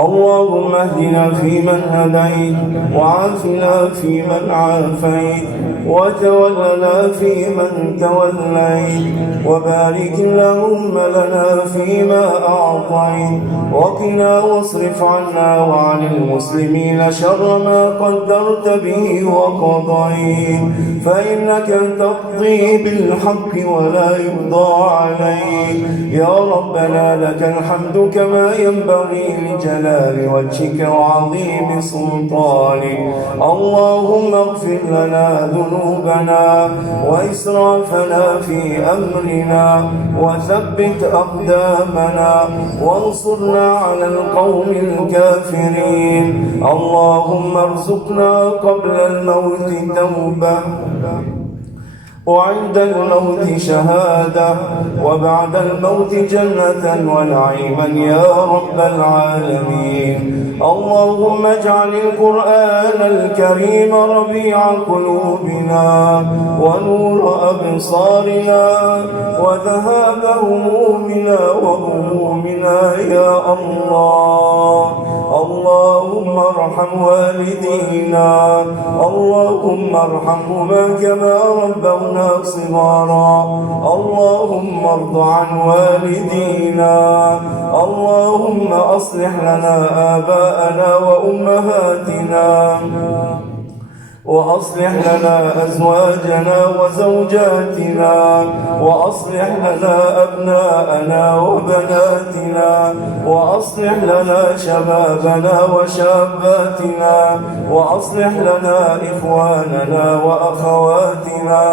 اللهم اهدنا فيمن هديت، وعافنا فيمن عافيت، وتولنا فيمن توليت، وبارك اللهم لنا فيما أعطيت، وقنا واصرف عنا وعن المسلمين شر ما قدرت به وقضيت، فإنك تقضي بالحق ولا يقضى عليك. يا ربنا لك الحمد كما ينبغي لجلالك وجهك وعظيم سلطانك. اللهم اغفر لنا ذنوبنا وإسرافنا في أمرنا، وثبت أقدامنا، وانصرنا على القوم الكافرين. اللهم ارزقنا قبل الموت توبة، وعند الموت شهادة، وبعد الموت جنة ونعيما يا رب العالمين. اللهم اجعل القرآن الكريم ربيع قلوبنا ونور أبصارنا وذهاب همومنا وغمومنا يا الله. اللهم ارحم والدينا، اللهم ارحمهما كما ربونا صغارا. اللهم ارض عن والدينا، اللهم أصلح لنا آباءنا وأمهاتنا، وأصلح لنا أزواجنا وزوجاتنا، وأصلح لنا أبناءنا وبناتنا، وأصلح لنا شبابنا وشاباتنا، وأصلح لنا إخواننا وأخواتنا،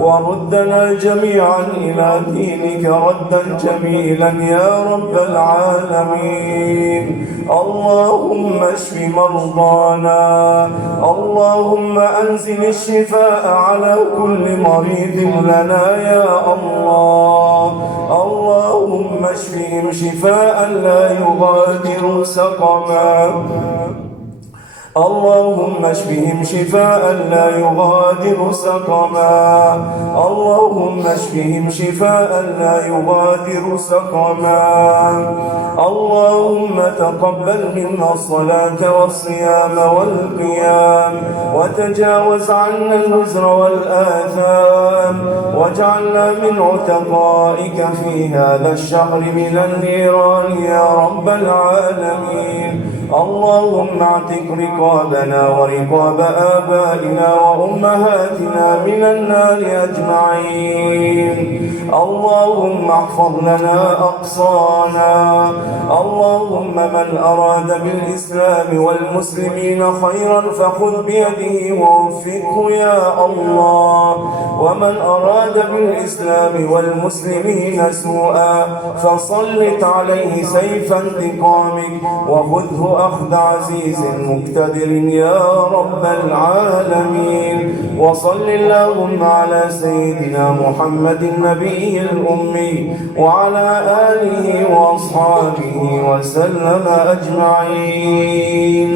وردنا جميعا إلى دينك ردا جميلا يا رب العالمين. اللهم اشف مرضانا، اللهم أنزل الشفاء على كل مريض لنا يا الله. اللهم اشفهم شفاء لا يغادر سقما، اللهم اشفهم شفاء لا يغادر سقما، اللهم اشفهم شفاء لا يغادر سقما. اللهم تقبل منا الصلاة والصيام والقيام، وتجاوز عنا الوزر والآثام، واجعلنا من عتقائك في هذا الشهر من النيران يا رب العالمين. اللهم اعتق رقابنا ورقاب آبائنا وأمهاتنا من النار أجمعين. اللهم احفظ لنا أقصانا. اللهم من أراد بالإسلام والمسلمين خيرا فخذ بيده ووفقه يا الله، ومن أراد بالإسلام والمسلمين سوءا فسلط عليه سيف انتقامك وخذه أخذ عزيز مقتدر يا رب العالمين. وصل اللهم على سيدنا محمد النبي الأمي وعلى آله وأصحابه وسلم أجمعين.